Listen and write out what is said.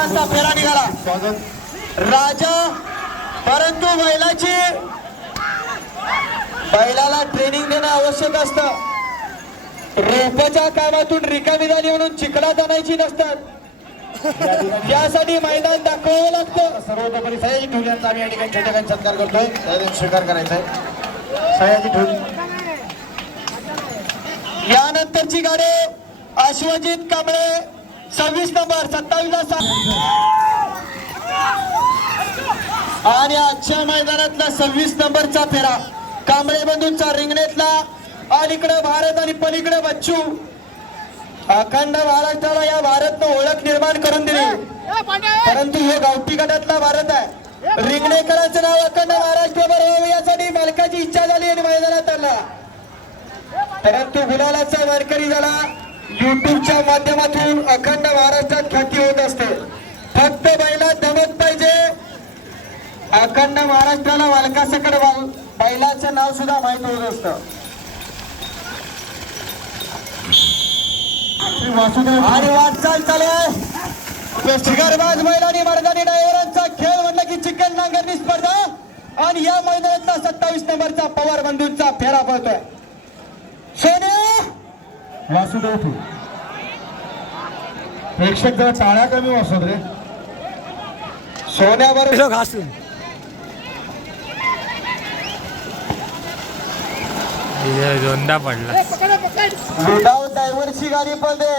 नंबरांचा फेरा निघाला. राजा परंतु बैलाची बैलाला ट्रेनिंग देणं आवश्यक असतं. रोपाच्या कामातून रिकामी झाली म्हणून चिखलात आणायची नसतात. त्यासाठी मैदान दाखवावं लागतं. सर्वतोपरी सयाजी ठोल यांचा आम्ही या ठिकाणी छोट्या ठिकाणी सत्कार करतोय. त्याचा स्वीकार करायचा आहे. सयाजी ठोल. यानंतरची गाडी अश्वजित कांबळे सव्वीस नंबर सत्तावीस आणि आजच्या मैदानातला सव्वीस नंबरचा फेरा. कांबळे बंधूंचा रिंगणेतला. अलीकडे भारत आणि पलीकडे बच्चू. अखंड महाराष्ट्राला या भारतनं ओळख निर्माण करून दिली. परंतु हे गावठी गटातला भारत आहे. रिंगणेकरांचं नाव अखंड महाराष्ट्रभर यावं यासाठी मालकाची इच्छा झाली आणि मैदानात आला. परंतु गुलालाचा वारकरी झाला. युट्यूबच्या माध्यमातून अखंड महाराष्ट्रात ख्याती होत असते. फक्त बैला दमत पाहिजे. अखंड महाराष्ट्राला वालकासकड वाल बैलाचं नाव सुद्धा माहीत होत असतं. आणि वाटचाल चालू आहे. मर्दानी खेळ म्हणलं की चिकन नांगरणी स्पर्धा. आणि या मैदानातला सत्तावीस नंबरचा पवार बंधूंचा फेरा पडतोय वासुदेव ठोल प्रेक्षक जरा टाळ्या कमी वाजवत रे सोन्याबरोबर दोनदा पडला. विदाऊट ड्रायव्हरची गाडी पळते.